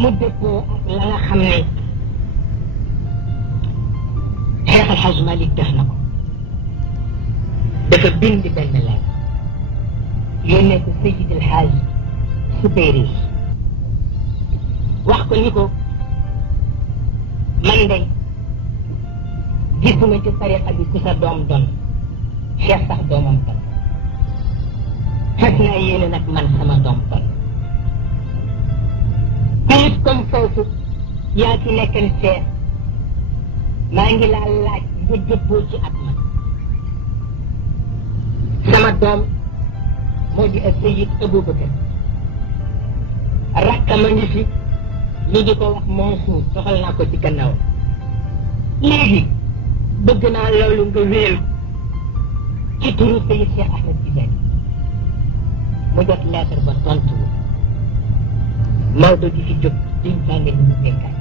mu dëppoo ak la nga xam ne Cheikh El Hadj Malick def na ko dafa bind benn leer yónnee ko Seydi El Hadj Supayri wax ko ni ko man de gisuma ci tariqa bi ku sa doom doon Cheikh sax doomam doon fas naa yéene nag man sama doom doon te it comme foofu yaa ci nekkan Cheikh maa ngi laa laaj nga dëppoo ci at ma sama doom moo di ak Seyid Aboubacar rakkam a ngi fi ñu di ko wax Mansour soxal naa ko ci gannaaw léegi bëgg naa loolu nga wéel ci turu Seyid Cheikh Ahmed Tidiane mu jot lettre ba tontu Maodo di fi jóg dénkaane li mu dénkaane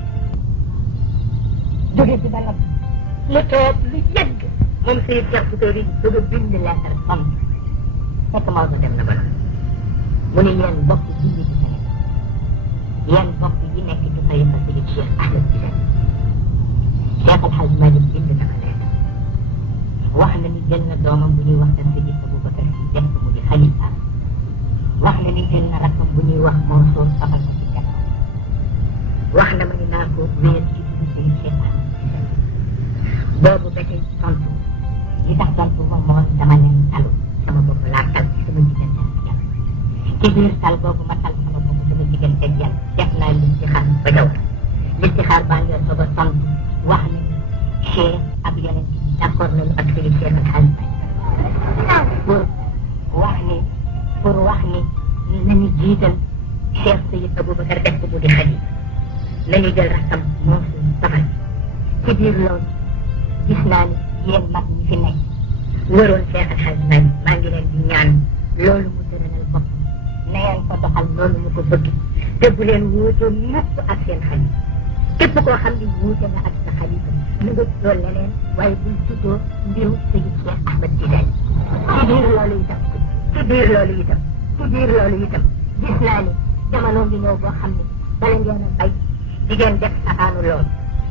jóge ci dara lu toog lu yàgg moom Seyid Cheikh Supayri bëgg a bind lettre tontu fekk Maodo dem na ba mu ne yéen bokk julli ci Sénégal yéen bokk yi nekk ci tariqa Seyid Cheikh Ahmed Tidiane Cheikh El Hadj Malick bind na ko lettre wax na ni jël na doomam bu ñuy wax ak Seyid Aboubacar si def ko mu di xalifa wax na ni jël na rakkam bu ñuy wax Mansour safal ko ci gannaaw wax na ma ni naa ko wéer ci turu Seyid Cheikh Ahmed Tidiane boobu ba tey tontu li tax tontu ma moo dama leen talu sama bopp laa tal sama diggante ak yàlla ci biir tal boobu ma tal sama bopp sama diggante ak yàlla def naa listixaar ba jaw listixaar baa ngeen soog a tontu wax ni Cheikh ak yeneen ci d'accord nañu ak Seyid Cheikh El Hadj pour wax ni nañu jiital Cheikh Seyid Aboubacar def ko bu di xalifa nañu jël rakkam moo su safal ci biir loolu gis naa ni yéen mag ñi fi nekk wëroon Cheikh El Hadj Malick maa ngi leen di ñaan loolu mu tëralal bopp na ngeen ko doxal loolu mu ko bëgg te bu leen wuute mukk ak seen xalifa képp koo xam ni wuute nga ak sa xalifa na nga loolu leneen waaye buñ tuddoo mbiru Seyid Cheikh Ahmed Tidiane ci biir loolu itam gis naa ni jamono ngi ñëw boo xam ni bala ngeen a bay di ngeen def safaanu loolu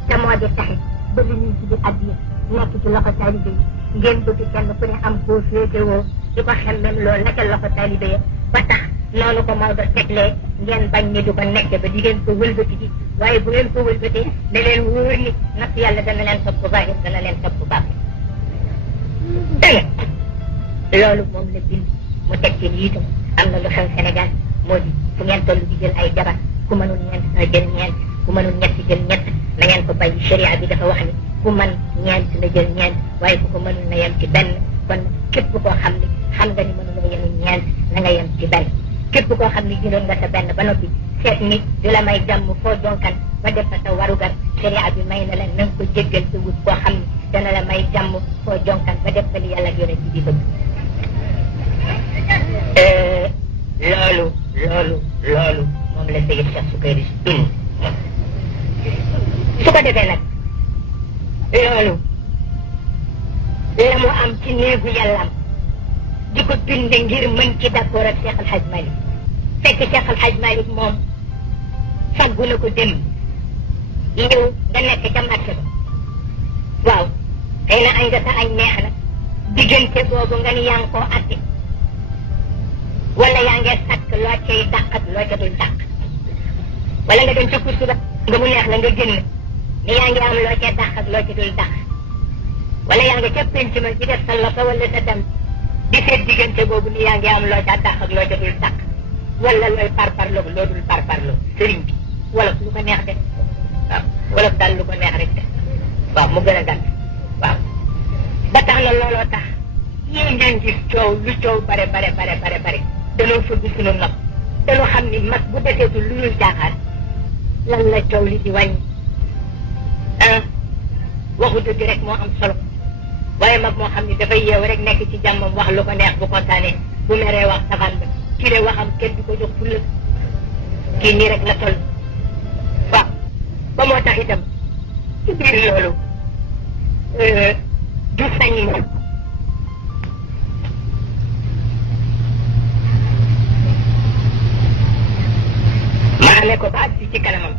te moo di taxit ba li ñuy tuddi addiya nekk ci loxo taalibe yi ngeen bëgg kenn ku ne am koo féetewoo di ko xemmem loolu naka loxo taalibe ya ba tax noonu ko Maodo teglee ngeen bañ ni du ko nekk ba di ngeen ko wëlbati ji waaye bu ngeen ko wëlbatee da leen wóor ni natt yàlla dana leen topp bu baax dana leen topp bu baax dégg loolu moom la bind mu teg ci lii itam am na lu xew Sénégal moo di fu ngeen toll di jël ay jabar ku mënul ñeent na jël ñeent ku mënul ñett jël ñett na ngeen ko bàyyi sharia bi dafa wax ni ku mën ñeent na jël ñeent waaye ku ko mënul na yem ci benn kon képp koo xam ni xam nga ni mënuloo yemu ñeent na nga yem ci benn képp koo xam ni jëloon nga sa benn ba noppi seet ni du la may jàmm foo jonkan ba def sa warugar sharia bi may na la na nga ko jéggal te wut koo xam ni dana la may jàmm foo jonkan ba def sa li yàlla ak yonent bi bëgg loolu moom la Seyid Cheikh Supayri bind su ko defee nag loolu la mu am ci néegu yàllaam di ko bind ngir mën ci d'accord ak Cheikh El Hadj Malick fekk Cheikh El Hadj Malick moom faggu na ko dem yow nga nekk ca marché ba waaw xëy na añ nga sa añ neex na diggante boobu nga ni yaa ngi koo atte wala yaa ngi sakk loo cay dàq ak loo ca dul dàq wala nga dem ca kursu ba nga mu neex la nga génn ni yaa ngi am loo ca dàq ak loo ca dul dàq wala yaa ngi ca penc ma ci def sa loxo wala sa dem di seet diggante boobu ni yaa ngi am loo ca dàq ak loo ca dul dàq wala looy parparloo loo dul parparloo sëriñ bi wala lu ko neex de waaw wala daal lu ko neex rek de waaw mu gën a gàtt waaw ba tax na looloo tax yéen ngeen gis coow lu coow bare danoo fëgg sunu nopp danoo xam ni mag bu deseetul lu ñuy jaaxaar lan la coow li di wàññi waxu dëgg rek moo am solo waaye mag moo xam ni dafay yeew rek nekk ci jàmmam wax lu ko neex bu kontaanee bu meree wax safaan ba kii de waxam kenn du ko jox fulla kii nii rek la toll waaw ba moo tax itam ci biir loolu du sañ moom ko ba agsi ci kanamam